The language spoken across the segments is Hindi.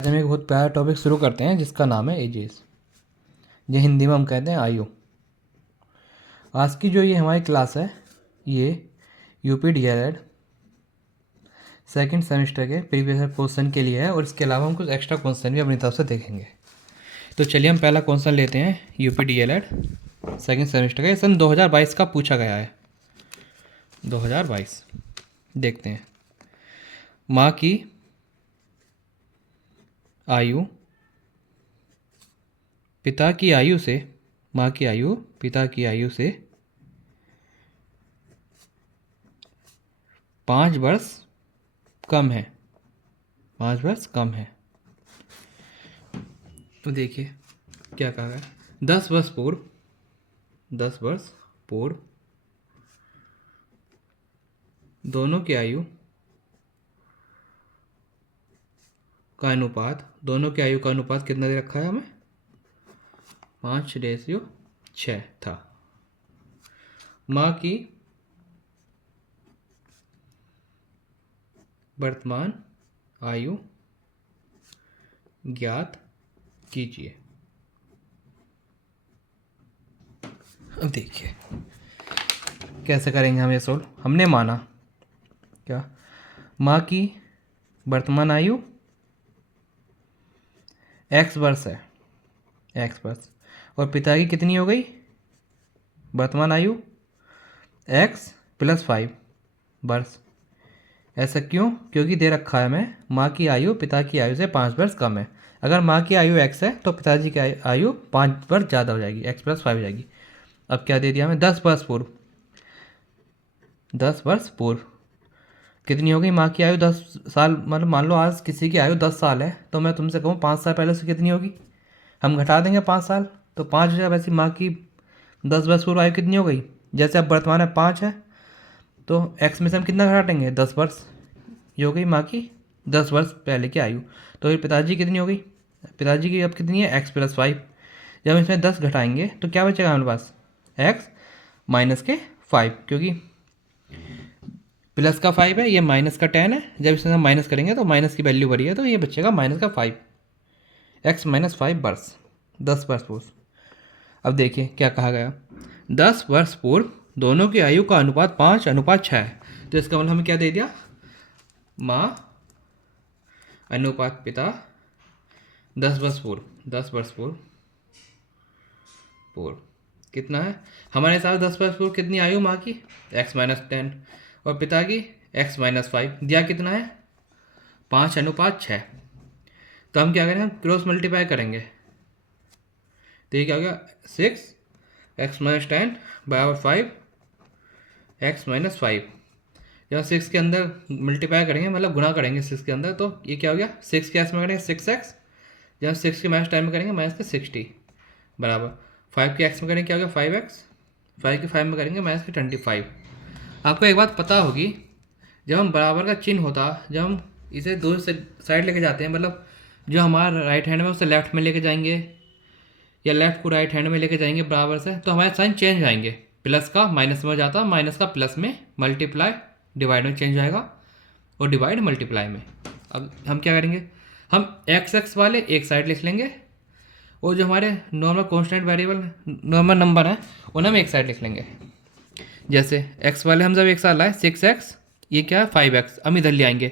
आज हम एक बहुत प्यारा टॉपिक शुरू करते हैं जिसका नाम है एजेस, जो हिंदी में हम कहते हैं आयु। आज की जो ये हमारी क्लास है ये यूपी डीएलएड सेकंड सेमेस्टर के प्रीवियस क्वेश्चन के लिए है और इसके अलावा हम कुछ एक्स्ट्रा क्वेश्चन भी अपनी तरफ से देखेंगे। तो चलिए हम पहला क्वेश्चन लेते हैं। यूपी डीएलएड सेकंड सेमेस्टर का सन 2022 का पूछा गया है। 2022 देखते हैं। माँ की आयु पिता की आयु से, माँ की आयु पिता की आयु से 5 वर्ष कम है। 5 वर्ष कम है। तो देखिए क्या कहा है। 10 वर्ष पूर्व, 10 वर्ष पूर्व दोनों की आयु का अनुपात, दोनों की आयु का अनुपात कितना दे रखा है हमें? 5:6 था। माँ की वर्तमान आयु ज्ञात कीजिए। अब देखिए कैसे करेंगे हम ये सोल्व। हमने माना क्या, माँ की वर्तमान आयु x वर्ष है, x वर्ष, और पिता की कितनी हो गई वर्तमान आयु? x + 5 वर्ष। ऐसा क्यों? क्योंकि दे रखा है हमें माँ की आयु पिता की आयु से 5 वर्ष कम है। अगर माँ की आयु x है तो पिताजी की आयु 5 वर्ष ज़्यादा हो जाएगी, x + 5 हो जाएगी। अब क्या दे दिया हमें? 10 वर्ष पूर्व, 10 वर्ष पूर्व कितनी हो गई माँ की आयु? 10 साल, मतलब मान लो आज किसी की आयु 10 साल है तो मैं तुमसे कहूँ 5 साल पहले से कितनी होगी, हम घटा देंगे 5 साल, तो 5 जगह वैसे माँ की 10 वर्ष पूर्व आयु कितनी हो गई? जैसे अब वर्तमान है 5 है तो x में से हम कितना घटाएंगे? 10 वर्ष। ये हो गई माँ की 10 वर्ष पहले की आयु। तो फिर पिताजी कितनी हो गई? पिताजी की अब कितनी है? x + 5। जब इसमें 10 घटाएंगे तो क्या बचेगा हमारे पास? x - 5, क्योंकि प्लस का 5 है, ये माइनस का 10 है। जब इसमें हम माइनस करेंगे तो माइनस की वैल्यू बढ़ी है तो ये बचेगा -5, x - 5 वर्ष, 10 वर्ष पूर्व। अब देखिए क्या कहा गया। 10 वर्ष पूर्व दोनों की आयु का अनुपात 5:6 है। तो इसका मतलब हमें क्या दे दिया? माँ अनुपात पिता 10 वर्ष पूर्व, 10 वर्ष पूर्व पूर्व कितना है हमारे हिसाब से? 10 वर्ष पूर्व कितनी आयु माँ की? x - 10, और पिता की x - 5। दिया कितना है? 5:6। तो हम क्या करेंगे? हम क्रॉस मल्टीप्लाई करेंगे तो ये क्या हो गया? 6x - 10 / 5 x - 5। जब 6 के अंदर मल्टीप्लाई करेंगे, मतलब गुणा करेंगे 6 के अंदर, तो ये क्या हो गया? 6 के एक्स में करेंगे 6x, जब 6 के -10 में करेंगे -60 बराबर 5 के एक्स में करेंगे क्या हो गया? 5x, 5 के 5 में करेंगे -25। आपको एक बात पता होगी, जब हम बराबर का चिन्ह होता, जब हम इसे दो साइड लेके जाते हैं, मतलब जो हमारा राइट हैंड में उसे लेफ्ट में लेके जाएंगे या लेफ्ट को राइट हैंड में लेके जाएंगे बराबर से, तो हमारे साइन चेंज आएंगे। प्लस का माइनस में हो जाता, माइनस का प्लस में, मल्टीप्लाई डिवाइड में चेंज आएगा और डिवाइड मल्टीप्लाई में। अब हम क्या करेंगे? हम x वाले एक साइड लिख लेंगे और जो हमारे normal constant variable normal number हैं उन्हें हम एक साइड लिख लेंगे। जैसे x वाले हम जब एक साथ लाए 6x, ये क्या है? 5x। हम इधर ले आएंगे,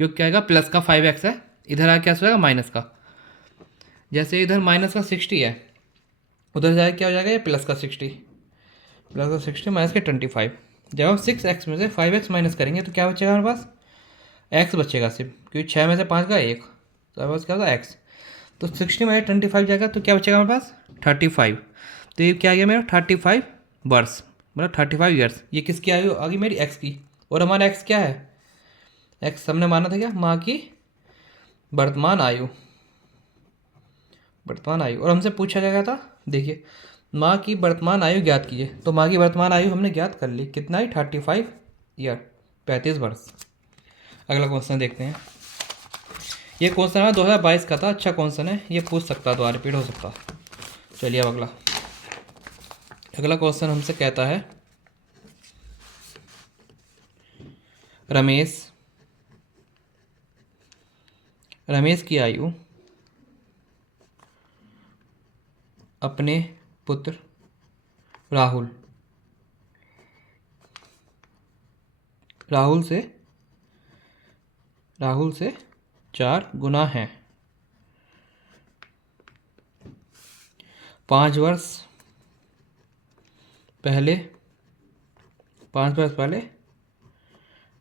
ये क्या आएगा? प्लस का 5x है, इधर आ क्या जाएगा? माइनस का। जैसे इधर माइनस का 60 है, उधर जाएगा क्या हो जाएगा? ये प्लस का 60, प्लस का 60 माइनस के 25। जब हम 6x में से 5x माइनस करेंगे तो क्या बचेगा हमारे पास? x बचेगा सिर्फ, क्योंकि 6 में से 5 का 1, तो हमारे पास क्या होगा? x। तो 60 में 25 जाएगा तो क्या बचेगा हमारे पास? 35। तो ये क्या आ गया मेरा? 35 वर्ष, मतलब 35 ईयर्स। ये किसकी आयु आ गई? मेरी x की। और हमारा x क्या है? x हमने माना था क्या? माँ की वर्तमान आयु, वर्तमान आयु। और हमसे पूछा क्या था? देखिए, माँ की वर्तमान आयु ज्ञात कीजिए। तो माँ की वर्तमान आयु हमने ज्ञात कर ली, कितना ही? 35 ईयर, 35 वर्ष। अगला क्वेश्चन देखते हैं। ये क्वेश्चन है 2022 का था, अच्छा क्वेश्चन है, ये पूछ सकता है, दोबारा रिपीट हो सकता। चलिए अब अगला क्वेश्चन हमसे कहता है, रमेश की आयु अपने पुत्र राहुल से 4 गुना हैं। 5 वर्ष पहले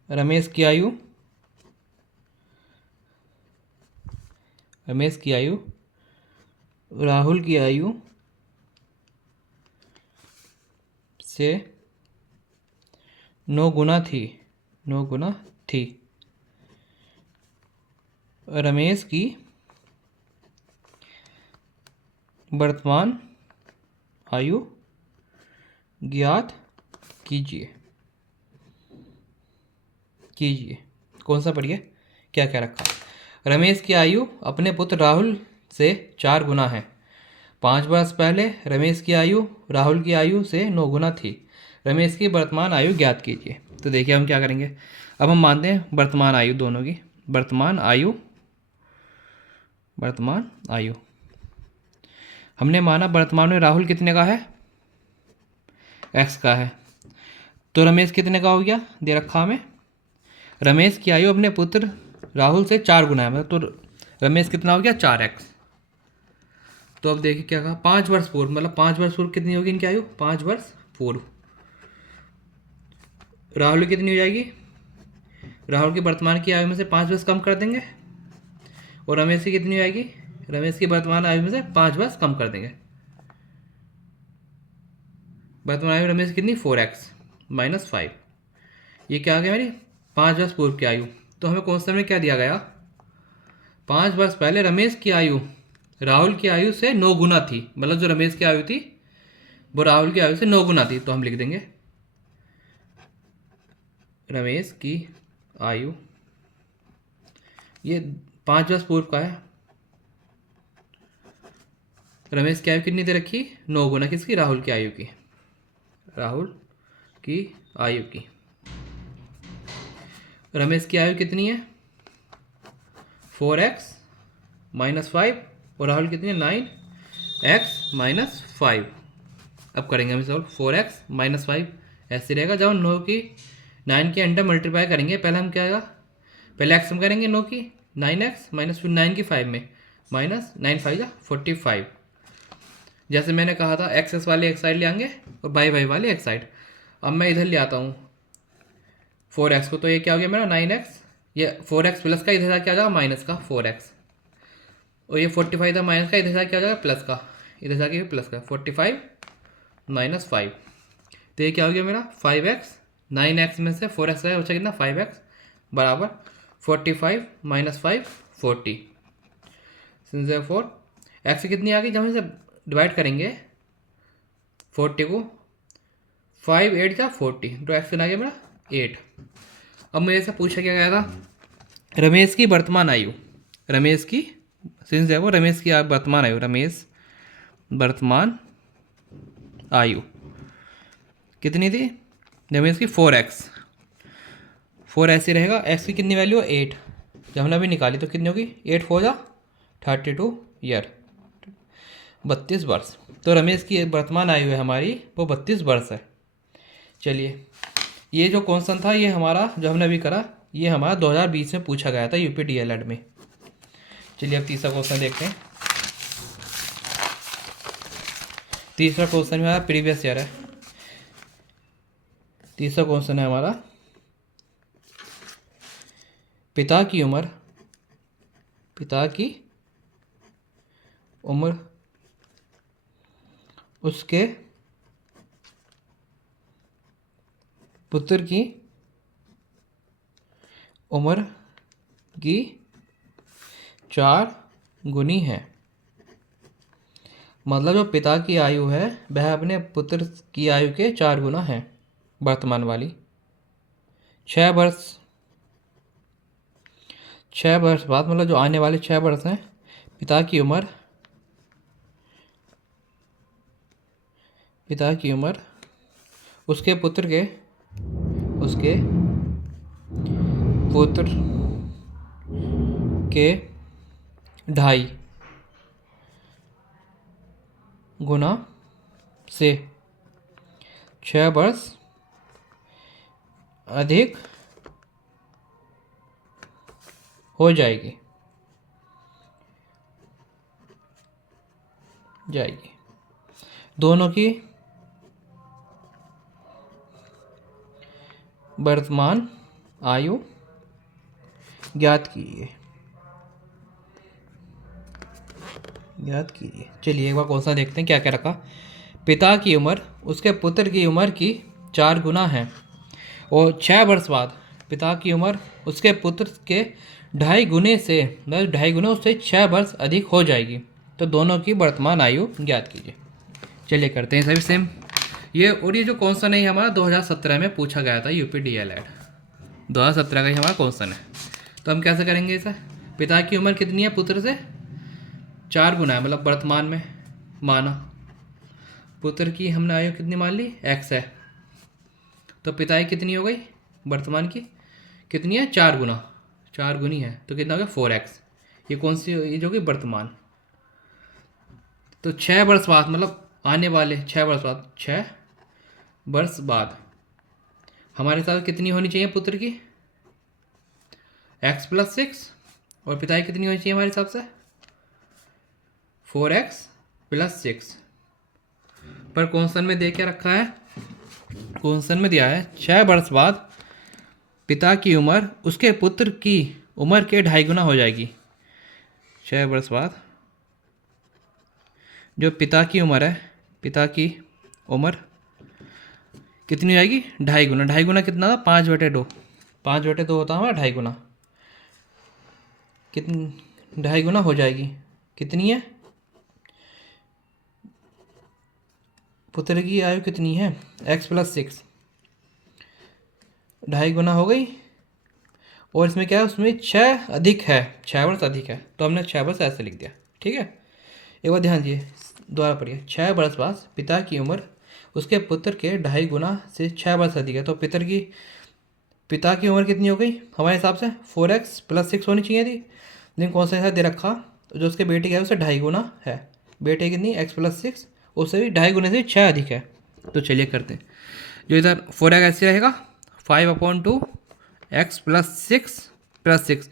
रमेश की आयु राहुल की आयु से 9 गुना थी। रमेश की वर्तमान आयु ज्ञात कीजिए। कौन सा पढ़िए, क्या क्या रखा। रमेश की आयु अपने पुत्र राहुल से 4 गुना है। 5 वर्ष पहले रमेश की आयु राहुल की आयु से 9 गुना थी। रमेश की वर्तमान आयु ज्ञात कीजिए। तो देखिए हम क्या करेंगे, अब हम मानते हैं वर्तमान आयु दोनों की। वर्तमान आयु हमने माना वर्तमान में राहुल कितने का है, x का है। तो रमेश कितने का हो गया, दे रखा हमें। रमेश की आयु अपने पुत्र राहुल से 4 गुना है, मतलब तो रमेश कितना हो गया 4x। तो अब देखिए क्या कहा, 5 वर्ष पूर्व, मतलब 5 वर्ष पूर्व कितनी होगी इनकी आयु, 5 वर्ष पूर्व। राहुल कितनी हो जाएगी, राहुल की वर्तमान की आयु में से 5 वर्ष कम कर देंगे, और रमेश की कितनी हो जाएगी, रमेश की वर्तमान आयु में से 5 वर्ष कम कर देंगे। वर्तमान आयु रमेश कितनी 4x - 5। ये क्या आ गया मेरी 5 वर्ष पूर्व की आयु। तो हमें क्वेश्चन में क्या दिया गया, 5 वर्ष पहले रमेश की आयु राहुल की आयु से 9 गुना थी, मतलब जो रमेश की आयु थी वो राहुल की आयु से 9 गुना थी। तो हम लिख देंगे रमेश की आयु, ये 5 वर्ष पूर्व का है। रमेश की आयु कितनी दे रखी, 9 गुना किसकी, राहुल की आयु की। रमेश की आयु कितनी है 4x - 5, और राहुल कितनी है 9x - 5। अब करेंगे हम सॉल्व, 4x - 5 ऐसे रहेगा। जब हम 9 के अंडर मल्टीप्लाई करेंगे, पहले हम क्या आएगा, पहले x हम करेंगे 9 की 9x माइनस फिर 9 की 5 में माइनस 9 5 जा 45। जैसे मैंने कहा था एक्स वाले एक साइड ले आएंगे और वाई वाले एक साइड। अब मैं इधर ले आता हूँ 4x को, तो ये क्या हो गया मेरा 9x, ये 4x प्लस का इधर क्या आ जाएगा माइनस का 4x, और ये 45 था माइनस का, इधर से क्या हो जाएगा प्लस का, इधर से प्लस का 45 - 5। तो ये क्या हो गया मेरा 5x, 9x में से 4x है, बचा कितना 5x बराबर 45 - 5 40। सिंस 4 x कितनी आ गई, जब हम इसे डिवाइड करेंगे 40 को 5 8 जा 40, तो x आ गया मेरा 8। अब मेरे से पूछा क्या गया था रमेश की वर्तमान आयु, रमेश की वर्तमान आयु कितनी थी, रमेश की 4x, 4 ऐसे रहेगा, x की कितनी वैल्यू है 8, जब हमने अभी निकाली तो कितनी होगी 8 4 जा 32 ईयर 32 वर्ष। तो रमेश की वर्तमान आयु है हमारी वो 32 वर्ष है। चलिए ये जो क्वेश्चन था ये हमारा जो हमने अभी करा ये हमारा 2020 में पूछा गया था यूपी डीएलएड में। चलिए अब तीसरा क्वेश्चन देखते हैं। तीसरा क्वेश्चन हमारा प्रीवियस ईयर है। तीसरा क्वेश्चन है हमारा पिता की उम्र उसके पुत्र की उम्र की 4 गुनी है। मतलब जो पिता की आयु है वह अपने पुत्र की आयु के 4 गुना है वर्तमान वाली। 6 वर्ष बाद, मतलब जो आने वाले 6 वर्ष हैं, पिता की उम्र उसके पुत्र के 2.5 गुना से 6 वर्ष अधिक हो जाएगी दोनों की वर्तमान आयु ज्ञात कीजिए। चलिए एक बार क्वेश्चन देखते हैं क्या क्या रखा। पिता की उम्र उसके पुत्र की उम्र की 4 गुना है और 6 वर्ष बाद पिता की उम्र उसके पुत्र के 2.5 गुने से 2.5 गुना उससे 6 वर्ष अधिक हो जाएगी, तो दोनों की वर्तमान आयु ज्ञात कीजिए। चलिए करते हैं सभी सेम। ये जो क्वेश्चन है हमारा 2017 में पूछा गया था यूपी DLED 2017 का ही हमारा क्वेश्चन है। तो हम कैसे करेंगे इसे? पिता की उम्र कितनी है पुत्र से 4 गुना है, मतलब वर्तमान में माना। पुत्र की हमने आयु कितनी मान ली x है, तो पिता की कितनी हो गई वर्तमान की कितनी है 4 गुना, 4 गुनी है तो कितना हो गया 4x। ये कौन सी ये जो कि वर्तमान। तो 6 वर्ष बाद मतलब आने वाले 6 वर्ष बाद 6 वर्ष बाद हमारे साथ कितनी होनी चाहिए पुत्र की x + 6 और पिता की कितनी होनी चाहिए हमारे हिसाब से 4x + 6। पर क्वेश्चन में दे क्या रखा है? क्वेश्चन में दिया है 6 वर्ष बाद पिता की उम्र उसके पुत्र की उम्र के 2.5 गुना हो जाएगी। 6 वर्ष बाद जो पिता की उम्र है, पिता की उम्र कितनी हो जाएगी 2.5 गुना। 2.5 गुना कितना था 5/2, 5/2 होता है हमारा 2.5 गुना। कितनी 2.5 गुना हो जाएगी, कितनी है पुत्र की आयु कितनी है x + 6, 2.5 गुना हो गई। और इसमें क्या है उसमें 6 अधिक है, 6 वर्ष अधिक है, तो हमने 6 वर्ष ऐसे लिख दिया। ठीक है, एक बार ध्यान दिए, दोबारा पढ़िए। 6 वर्ष बाद पिता की उम्र उसके पुत्र के 2.5 गुना से 6 वर्ष अधिक है, तो पिता की उम्र कितनी हो गई हमारे हिसाब से 4x + 6 होनी चाहिए थी, लेकिन कौन सा दे रखा तो जो उसके बेटे का है उससे 2.5 गुना है। बेटे कितनी x + 6 उससे भी 2.5 गुने से 6 अधिक है। तो चलिए करते हैं। जो इधर 4x ऐसे रहेगा 5/2 x + 6 + 6।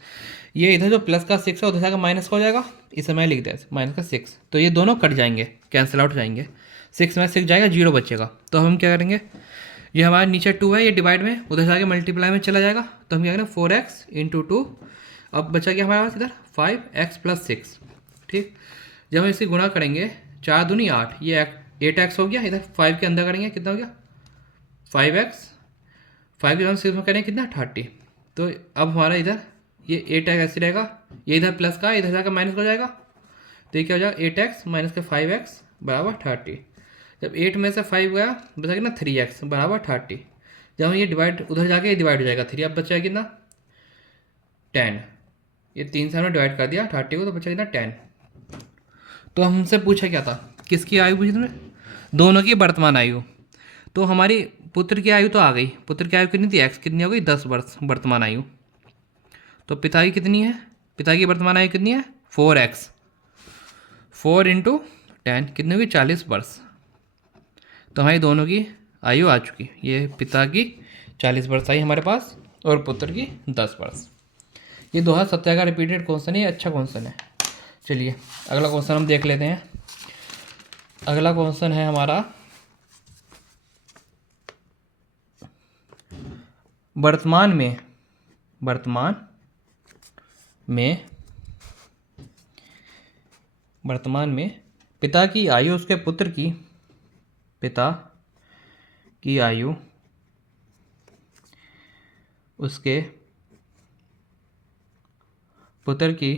ये इधर जो प्लस का 6 है उधर जाकर माइनस का हो जाएगा, इस समय लिख दिया माइनस का 6, तो ये दोनों कट जाएंगे, कैंसिल आउट हो जाएंगे। 6 में 6 जाएगा 0 बचेगा, तो हम क्या करेंगे ये हमारे नीचे 2 है ये डिवाइड में उधर जाके मल्टीप्लाई में चला जाएगा, तो हम क्या करेंगे 4x × 2। अब बचा गया हमारे पास इधर 5x + 6। ठीक, जब हम इसे गुणा करेंगे 4 दूनी 8, ये 8x हो गया। इधर 5 के अंदर करेंगे कितना हो गया 5x, 5 के 6 में करेंगे कितना 30। तो अब हमारा इधर ये 8x ऐसे रहेगा, ये इधर प्लस का इधर जाकर माइनस हो जाएगा, तो ये क्या हो जाएगा 8x - 5x = 30। जब 8 में से 5 गया बचा कितना 3x = 30। जब हम ये डिवाइड उधर जाके ये डिवाइड हो जाएगा 3, अब बचा कितना 10। ये 3 से हमने डिवाइड कर दिया 30 को, तो बचा कितना 10। तो हमसे पूछा क्या था, किसकी आयु पूछी तुमने? दोनों की वर्तमान आयु। तो हमारी पुत्र की आयु तो आ गई, पुत्र की आयु कितनी थी x कितनी हो गई 10 वर्ष वर्तमान आयु। तो पिता की कितनी है, पिता की वर्तमान आयु कितनी है 4x, 4 × 10 कितनी होगी 40 वर्ष। तो हमारी दोनों की आयु आ चुकी, ये पिता की 40 वर्ष आई हमारे पास और पुत्र की 10 वर्ष। ये 2017 का रिपीटेड क्वेश्चन है, ये अच्छा क्वेश्चन है। चलिए अगला क्वेश्चन हम देख लेते हैं। अगला क्वेश्चन है हमारा वर्तमान में पिता की आयु उसके पुत्र की पिता की आयु उसके पुत्र की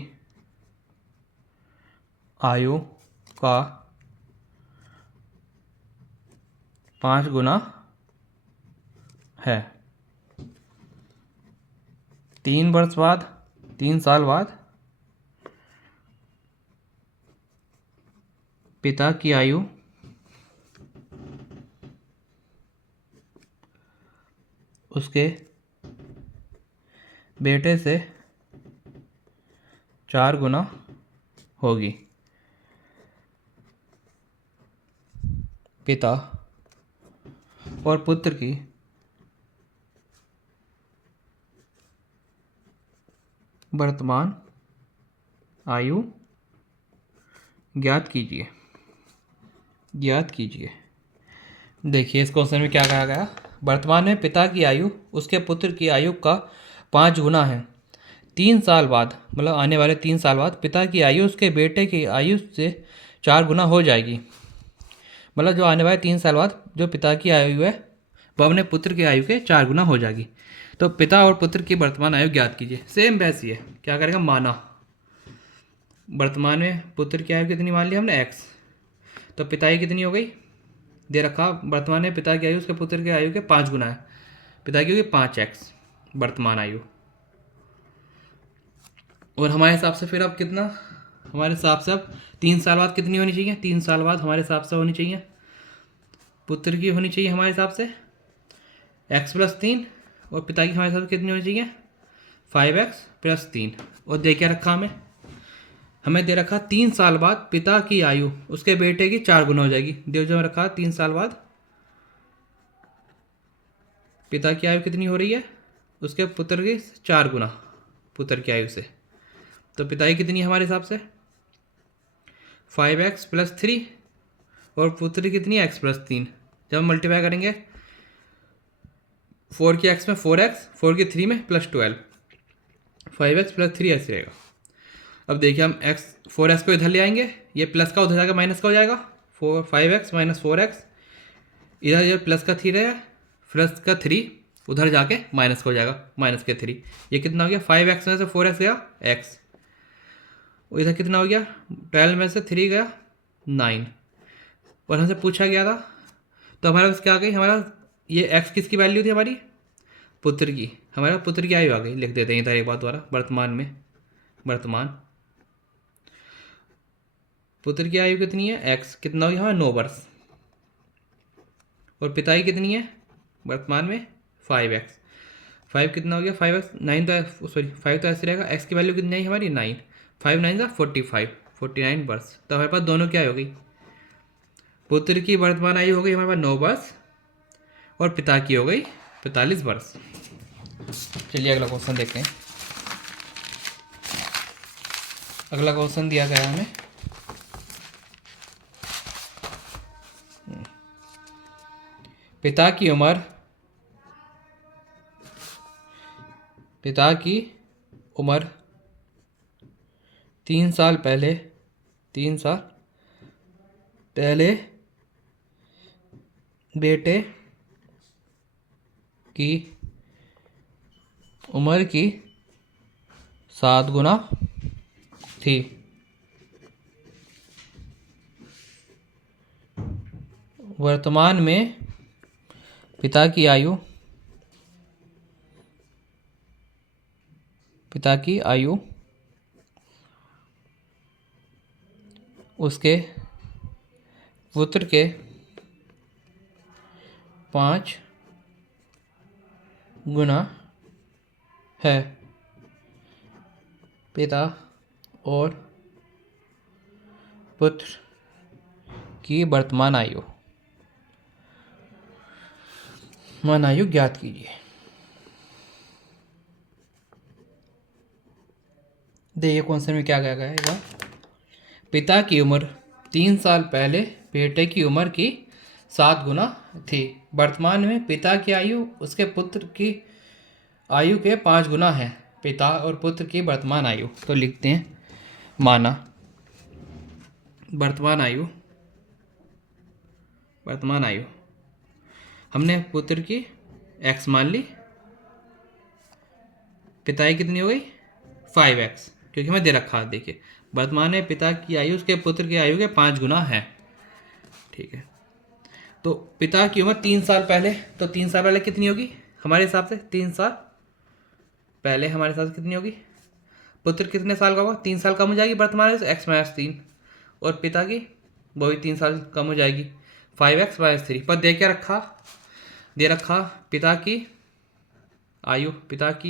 आयु का 5 गुना है। 3 वर्ष बाद 3 साल बाद पिता की आयु उसके बेटे से 4 गुना होगी। पिता और पुत्र की वर्तमान आयु ज्ञात कीजिए। ज्ञात कीजिए। देखिए इस क्वेश्चन में क्या कहा गया, वर्तमान में पिता की आयु उसके पुत्र की आयु का 5 गुना है। 3 साल बाद, मतलब आने वाले 3 साल बाद पिता की आयु उसके बेटे की आयु से 4 गुना हो जाएगी। मतलब जो आने वाले 3 साल बाद जो पिता की आयु है वह अपने पुत्र की आयु के 4 गुना हो जाएगी। तो पिता और पुत्र की वर्तमान आयु ज्ञात कीजिए। सेम वैसी है, क्या करेगा, माना। वर्तमान में पुत्र की आयु कितनी मान ली हमने, x। तो पिता की कितनी हो गई, दे रखा वर्तमान में पिता की आयु उसके पुत्र की आयु के 5 गुना है। पिता की होगी 5x वर्तमान आयु। और हमारे हिसाब से फिर अब कितना, हमारे हिसाब से अब 3 साल बाद कितनी होनी चाहिए, 3 साल बाद हमारे हिसाब से होनी चाहिए, पुत्र की होनी चाहिए हमारे हिसाब से x+3 और पिता की हमारे हिसाब से कितनी होनी चाहिए 5x+3। और दे क्या रखा हमें दे रखा 3 साल बाद पिता की आयु उसके बेटे की 4 गुना हो जाएगी। दे जो रखा 3 साल बाद पिता की आयु कितनी हो रही है, उसके पुत्र की 4 गुना पुत्र की आयु से। तो पिता की कितनी है हमारे हिसाब से 5x+3 और पुत्र की कितनी है x+3। जब हम मल्टीप्लाई करेंगे 4 की x में 4x, 4 की 3 में +12, 5x+3 ऐसे रहेगा। अब देखिए हम फोर एक्स को इधर ले आएंगे, ये प्लस का उधर जाएगा माइनस का हो जाएगा, 5x - 4x, इधर जो प्लस का 3 है, प्लस का 3 उधर जाके माइनस का हो जाएगा, -3। ये कितना हो गया 5x में से 4x गया x, इधर कितना हो गया 12 में से 3 गया 9। और हमसे पूछा गया था तो हमारे पास क्या आ गई, हमारा ये x किसकी वैल्यू थी, हमारी पुत्र की, हमारा पुत्र की आयु आ गई। लिख देते हैं इधर एक बात द्वारा, वर्तमान में वर्तमान पुत्र की आयु कितनी है x, कितना हो गया हमारा 9 वर्ष। और पिता की कितनी है वर्तमान में 5x, 5 कितना हो गया 5x 9, तो सॉरी 5 तो ऐसे रहेगा, x की वैल्यू कितनी आई हमारी 9, 5 9 सा 45, 49 वर्ष। तो हमारे पास दोनों क्या हो गई, पुत्र की वर्तमान आयु हो गई हमारे पास 9 वर्ष और पिता की हो गई 45 वर्ष। चलिए अगला क्वेश्चन देखते हैं। अगला क्वेश्चन दिया गया हमें, पिता की उम्र 3 साल पहले बेटे की उम्र की 7 गुना थी। वर्तमान में पिता की आयु उसके पुत्र के 5 गुना है। पिता और पुत्र की वर्तमान आयु ज्ञात कीजिए। देखिए क्वेश्चन में क्या कहा गया है, पिता की उम्र 3 साल पहले बेटे की उम्र की 7 गुना थी। वर्तमान में पिता की आयु उसके पुत्र की आयु के 5 गुना है। पिता और पुत्र की वर्तमान आयु, तो लिखते हैं माना वर्तमान आयु हमने पुत्र की x मान ली, पिता की कितनी हो गई 5x, क्योंकि हमें दे रखा है। देखिए वर्तमान में पिता की आयु उसके पुत्र की आयु के 5 गुना है। ठीक है, तो पिता की उम्र 3 साल पहले, तो 3 साल पहले कितनी होगी हमारे हिसाब से, 3 साल पहले हमारे हिसाब से कितनी होगी, पुत्र कितने साल का होगा 3 साल कम हो जाएगी वर्तमान में, x - 3, और पिता की वो भी 3 साल कम हो जाएगी 5x - 3। पर दे रखा पिता की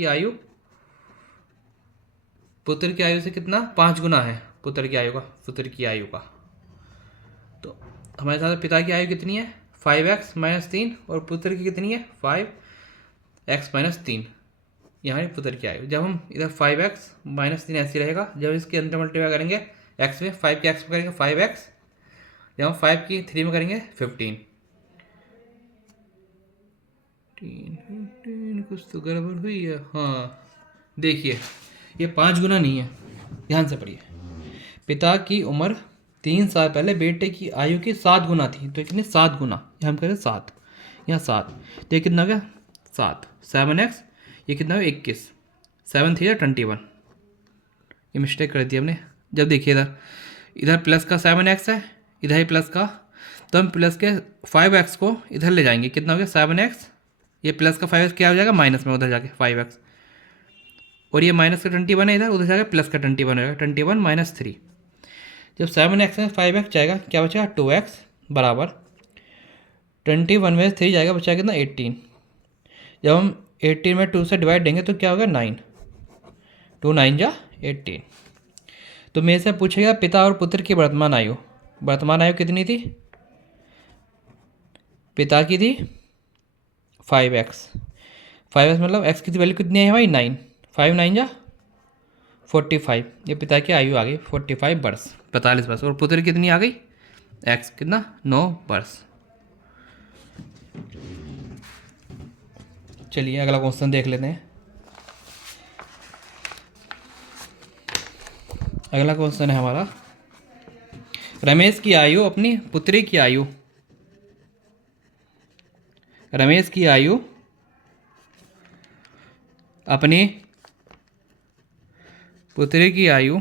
आयु पुत्र की आयु से कितना 5 गुना है पुत्र की आयु का। तो हमारे साथ पिता की आयु कितनी है 5x-3 और पुत्र की कितनी है 5x-3। यहाँ है पुत्र की आयु। जब हम इधर 5x-3 ऐसे रहेगा, जब इसके अंदर मल्टीप्लाई करेंगे x में, 5 के x में करेंगे 5x, जब हम 5 की 3 में करेंगे 15। कुछ तो गड़बड़ हुई है। हाँ देखिए ये 5 गुना नहीं है, ध्यान से पढ़िए। पिता की उम्र 3 साल पहले बेटे की आयु की 7 गुना थी, तो कितनी 7 गुना, ये हम करें 7, यहाँ 7, तो ये कितना हो गया 7, 7x, ये कितना हो 21, 7 3 21। ये मिस्टेक कर दी हमने। जब देखिए इधर इधर प्लस का 7x है, इधर ही प्लस का, तो हम प्लस के 5x को इधर ले जाएंगे, कितना हो गया 7x, ये प्लस का 5x क्या हो जाएगा माइनस में उधर जाके 5x, और ये माइनस का 21 है इधर, उधर जाकर प्लस का 21 हो जाएगा, 21 - 3। जब 7x में 5x जाएगा क्या बचेगा 2x बराबर 21 में 3 जाएगा, बचा कितना 18। जब हम 18 में 2 से डिवाइड देंगे तो क्या होगा 9, 2 9 जा 18। तो मेरे से पूछेगा पिता और पुत्र की वर्तमान आयु। वर्तमान आयु कितनी थी, पिता की थी 5x, 5x मतलब x की वैल्यू कितनी है भाई 9, 5 9 जा 45। ये पिता की आयु आ गई 45 वर्ष, 45 वर्ष। और पुत्र कितनी आ गई x कितना 9 वर्ष। चलिए अगला क्वेश्चन देख लेते हैं। अगला क्वेश्चन है हमारा, रमेश की आयु अपनी पुत्री की आयु, रमेश की आयु अपनी पुत्री की आयु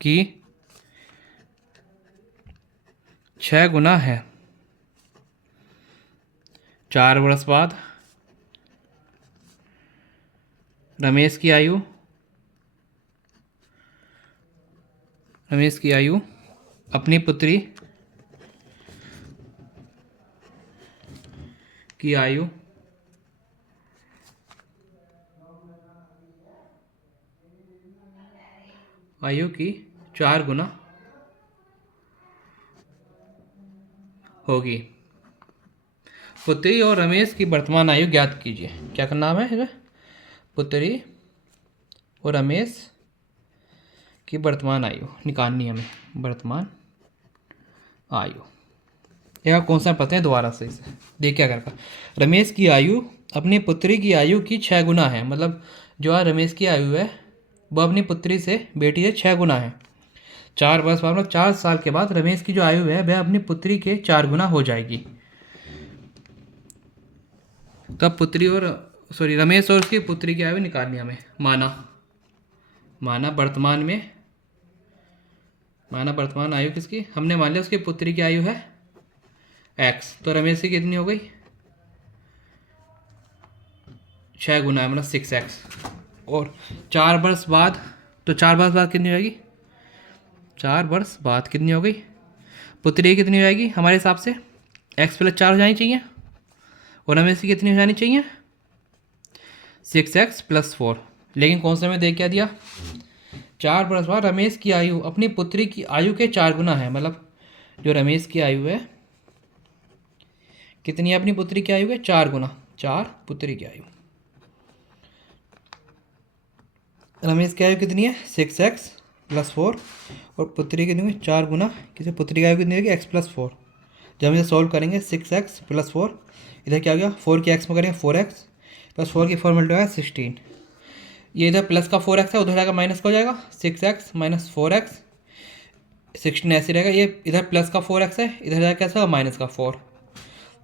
की 6 गुना है। 4 वर्ष बाद रमेश की आयु अपनी पुत्री की आयु की 4 गुना होगी। पुत्री और रमेश की वर्तमान आयु ज्ञात कीजिए। क्या का नाम है, पुत्री और रमेश की वर्तमान आयु निकालनी है हमें, वर्तमान आयु। यह कौन सा पता है दोबारा से इसे देख क्या करका। रमेश की आयु अपनी पुत्री की आयु की 6 गुना है, मतलब जो रमेश की आयु है वो अपनी पुत्री से बेटी से 6 गुना है। 4 वर्ष बाद मतलब 4 साल के बाद रमेश की जो आयु है वह अपनी पुत्री के 4 गुना हो जाएगी। तब पुत्री और रमेश और उसकी पुत्री की आयु निकालनी हमें। माना वर्तमान आयु किसकी, हमने मान लिया उसकी पुत्री की आयु है x, तो रमेश की कितनी हो गई 6 गुना है मतलब 6x। और 4 वर्ष बाद, तो 4 वर्ष बाद कितनी हो जाएगी, 4 वर्ष बाद कितनी हो गई पुत्री कितनी हो जाएगी हमारे हिसाब से x + 4 हो जानी चाहिए, और रमेश की कितनी हो जानी चाहिए 6x + 4। लेकिन कौन से में देख क्या दिया, 4 वर्ष बाद रमेश की आयु अपनी पुत्री की आयु के 4 गुना है, मतलब जो रमेश की आयु है कितनी है अपनी पुत्री की आयु के 4 गुना, 4 पुत्री की आयु। रमेश की आयु कितनी है 6x + 4 और पुत्री कितनी है 4 गुना, किसी पुत्री की आयु कितनी होगी x + 4। जब हम इसे सॉल्व करेंगे 6x + 4, इधर क्या हो गया 4 की x में करेंगे 4x + 4 की 4 मल्टीप्लाई 16। ये इधर प्लस का 4x है, उधर जाकर माइनस का हो जाएगा 6x - 4x, 16 ऐसे रहेगा। ये इधर प्लस का 4x है, इधर जाकर कैसा होगा माइनस का 4,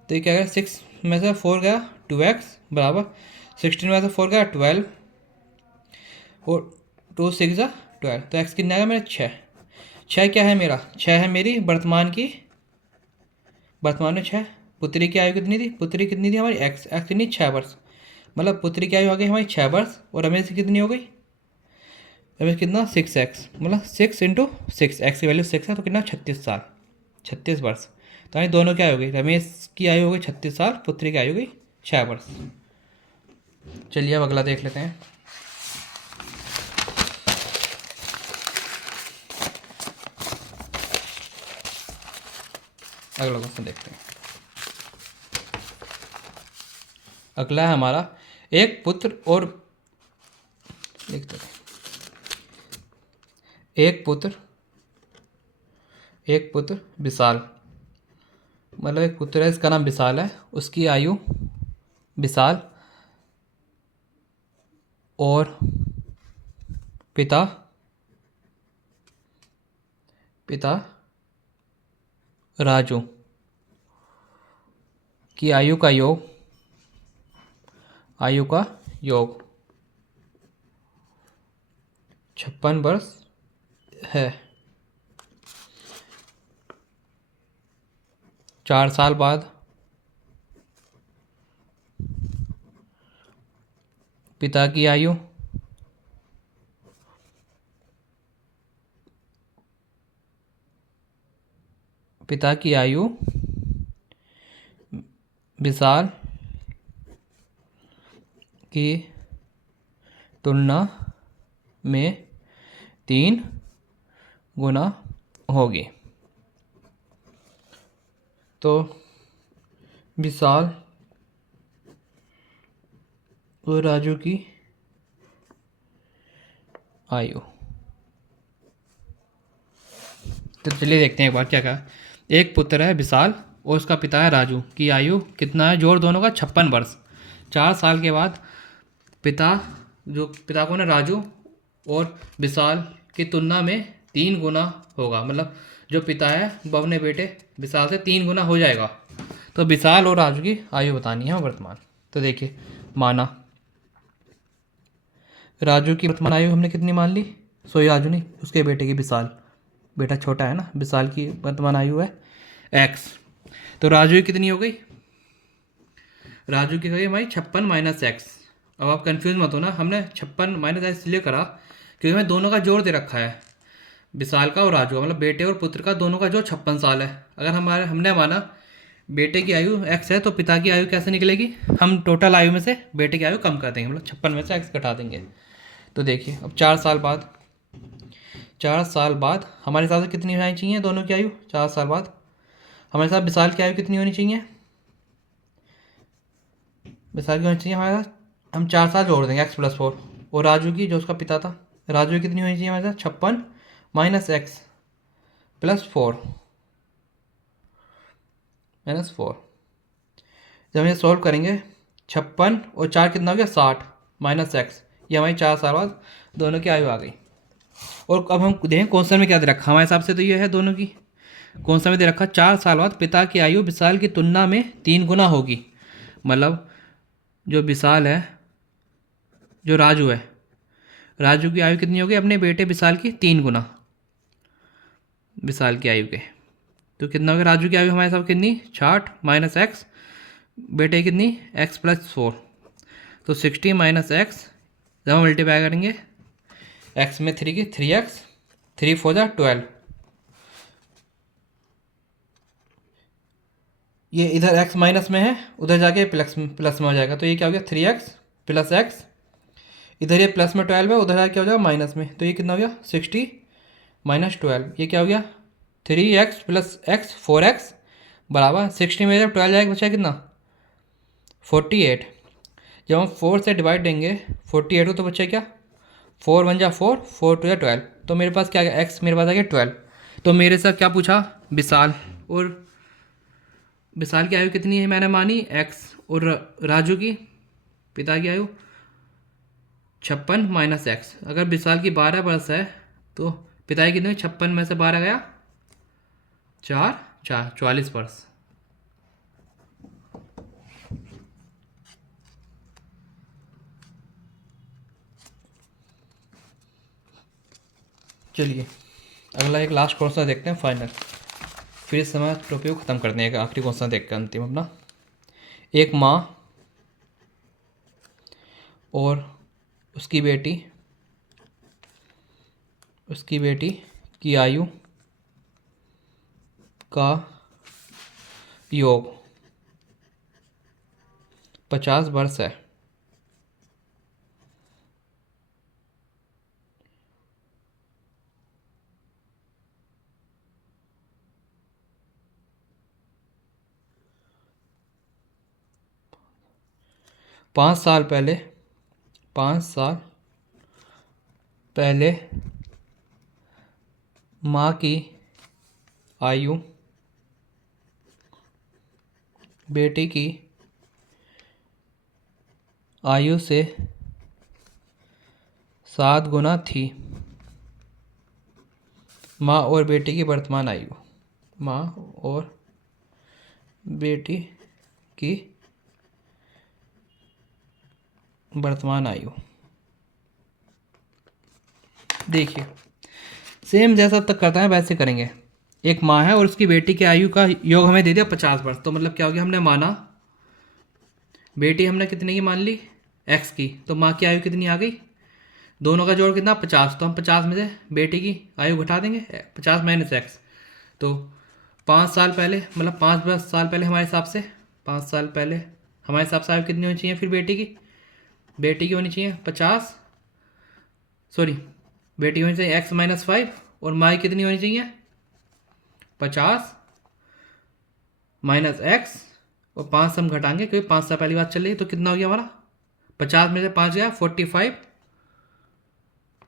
तो ये क्या गया 6 में से 4 गया 2x बराबर 16 में से 4 गया 12 और 2 6 जा 12, तो x कितना आएगा मेरा 6। 6 क्या है मेरा, 6 है मेरी वर्तमान में 6। पुत्री की आयु कितनी थी, पुत्री कितनी थी हमारी x कितनी 6 वर्ष, मतलब पुत्री की आयु आ गई हमारी 6 वर्ष। और रमेश की कितनी हो गई, रमेश कितना 6x, मतलब 6 × 6, x की वैल्यू 6 है तो कितना 36 साल, 36 वर्ष। तो हमारी दोनों क्या हो गई, रमेश की आयु हो गई 36 साल, पुत्री की आयु हो गई 6 वर्ष। चलिए अब अगला देख लेते हैं। अगला क्वेश्चन देखते हैं। अगला है हमारा, एक पुत्र और लिखते हैं, एक पुत्र विशाल, मतलब एक पुत्र है, इसका नाम विशाल है, उसकी आयु विशाल और पिता राजू की आयु का योग 56 वर्ष है। 4 साल बाद पिता की आयु विशाल की तुलना में 3 गुना होगी। तो विशाल और राजू की आयु, तो चलिए देखते हैं एक बार क्या कहा। एक पुत्र है विशाल और उसका पिता है राजू की आयु कितना है, जोड़ दोनों का 56 वर्ष। 4 साल के बाद पिता को ना राजू और विशाल की तुलना में 3 गुना होगा, मतलब जो पिता है वो अपने बेटे विशाल से 3 गुना हो जाएगा। तो विशाल और राजू की आयु बतानी है वर्तमान। तो देखिए, माना राजू की वर्तमान आयु हमने कितनी मान ली, सोई राजू नहीं, उसके बेटे की विशाल, बेटा छोटा है ना, विशाल की वर्तमान आयु है x। तो राजू की कितनी हो गई, राजू की हो गई हमारी 56 माइनस एक्स। अब आप कंफ्यूज मत हो ना, हमने 56 माइनस एक्स इसलिए करा क्योंकि हमें दोनों का जोड़ दे रखा है, विशाल का और राजू का, मतलब बेटे और पुत्र का दोनों का जोड़ 56 साल है। अगर हमने माना बेटे की आयु x है तो पिता की आयु कैसे निकलेगी, हम टोटल आयु में से बेटे की आयु कम कर देंगे, मतलब 56 में से x घटा देंगे। तो देखिए अब 4 साल बाद हमारे हिसाब से कितनी होनी चाहिए दोनों की आयु, 4 साल बाद हमारे साथ विशाल की आयु कितनी होनी चाहिए, विशाल की होनी चाहिए हमारे साथ, हम 4 साल जोड़ देंगे x+4, और राजू की जो उसका पिता था, राजू की कितनी होनी चाहिए हमारे साथ, 56 माइनस एक्स प्लस 4 जब हम ये सॉल्व करेंगे 56 और 4 कितना हो गया 60 माइनस एक्स, ये हमारी 4 साल बाद दोनों की आयु आ गई। और अब हम देखें क्वेश्चन में क्या दे रखा हमारे हिसाब से, तो ये है दोनों की क्वेश्चन में दे रखा 4 साल बाद पिता की आयु विशाल की तुलना में 3 गुना होगी, मतलब जो विशाल है, जो राजू है, राजू की आयु कितनी होगी अपने बेटे विशाल की 3 गुना विशाल की आयु के। तो कितना होगा राजू की आयु हमारे साथ कितनी 60 माइनस एक्स, बेटे की कितनी x+4, तो 60 माइनस एक्स, जब हम मल्टीप्लाई करेंगे x में 3 की 3x, 3 4 जा 12, ये इधर x माइनस में है उधर जाके प्लस में हो जाएगा, तो ये क्या हो गया 3x प्लस एक्स, इधर ये प्लस में 12 है उधर जाके क्या हो जाएगा माइनस में, तो ये कितना हो गया 60 माइनस 12, ये क्या हो गया 3x प्लस एक्स 4x बराबर 60 में जब 12 जाएगा बचा कितना 48। जब हम 4 से डिवाइड देंगे 48 हो तो बच्चा क्या 4 1 जा 4, 4 2 जा 12, तो मेरे पास क्या आ गया x, मेरे पास आ गया 12। तो मेरे से क्या पूछा विशाल, और विशाल की आयु कितनी है मैंने मानी x, और राजू की पिता की आयु 56 माइनस एक्स। अगर विशाल की 12 वर्ष है तो पिता की कितनी 56 में से 12 गया 4 4 44 वर्ष। चलिए अगला एक लास्ट क्वेश्चन देखते हैं फाइनल, फिर इस समय टॉपिक को ख़त्म करते हैं। एक आखिरी क्वेश्चन देखते हैं अंतिम अपना, एक माँ और उसकी बेटी की आयु का योग 50 वर्ष है। 5 साल पहले, 5 साल पहले माँ की आयु बेटी की आयु से 7 गुना थी। माँ और बेटी की वर्तमान आयु, माँ और बेटी की वर्तमान आयु। देखिए सेम जैसा अब तक करता है वैसे करेंगे। एक माँ है और उसकी बेटी की आयु का योग हमें दे दिया 50 वर्ष। तो मतलब क्या हो गया, हमने माना बेटी हमने कितने की मान ली, x की, तो माँ की आयु कितनी आ गई, दोनों का जोड़ कितना 50। तो हम 50 में से बेटी की आयु घटा देंगे, 50 माइनस x। तो 5 साल पहले मतलब 5 साल पहले हमारे हिसाब से, 5 साल पहले हमारे हिसाब से आयु कितनी होनी चाहिए फिर बेटी की होनी चाहिए 50, सॉरी बेटी की होनी चाहिए x-5 और माँ की कितनी होनी चाहिए 50 माइनस x और 5 से हम घटाएंगे क्योंकि 5 साल पहली बात चल रही है। तो कितना हो गया हमारा, 50 में से 5 गया 45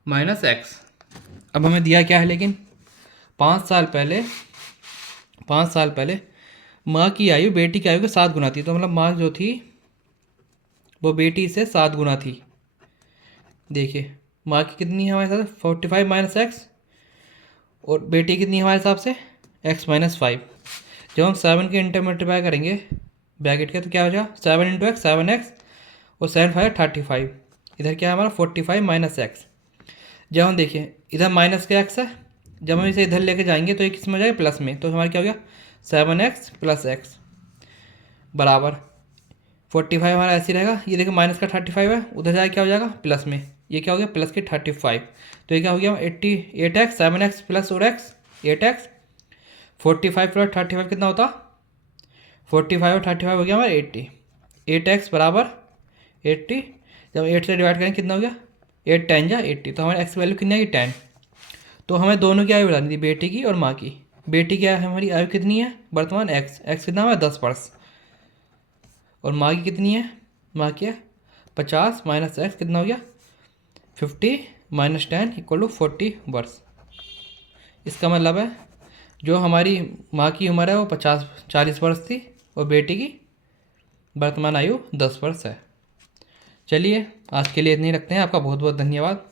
माइनस x। अब हमें दिया क्या है, लेकिन 5 साल पहले माँ की आयु बेटी की आयु के 7 गुना थी। तो मतलब माँ जो थी वो बेटी से 7 गुना थी। देखिए माँ की कितनी है हमारे साथ 45 माइनस एक्स और बेटी कितनी है हमारे हिसाब से x-5। जब हम 7 के इंटर मल्टीप्लाई करेंगे ब्रैकेट के तो क्या हो जाएगा 7 इंटू एक्स 7x और 7×5 35। इधर क्या है हमारा 45 माइनस एक्स। जब हम देखिए इधर माइनस का एक्स है, जब हम इसे इधर लेके जाएंगे तो ये किस में हो जाएगा प्लस में। तो हमारा क्या हो गया 7x प्लस एक्स बराबर 45 हमारा ऐसे रहेगा। ये देखो माइनस का 35 है, उधर जाए क्या हो जाएगा प्लस में, ये क्या हो गया प्लस के 35। तो ये क्या हो गया 88x 7x प्लस और x 8x 45 प्लस 35 कितना होता 45 और 35 हो गया हमारा 80। 8x बराबर 80, जब 8 से डिवाइड करेंगे कितना हो गया 8 10 जा 80। तो हमारे x की वैल्यू कितनी आएगी 10। तो हमें दोनों की आयु बतानी थी, बेटी की और माँ की। बेटी की हमारी आयु कितनी है वर्तमान x कितना हमारा 10 वर्ष और माँ की कितनी है, माँ की है 50 माइनस एक्स कितना हो गया 50 माइनस 10 इक्वल टू 40 वर्ष। इसका मतलब है जो हमारी माँ की उम्र है वो 40 वर्ष थी और बेटी की वर्तमान आयु 10 वर्ष है। चलिए आज के लिए इतनी रखते हैं। आपका बहुत बहुत धन्यवाद।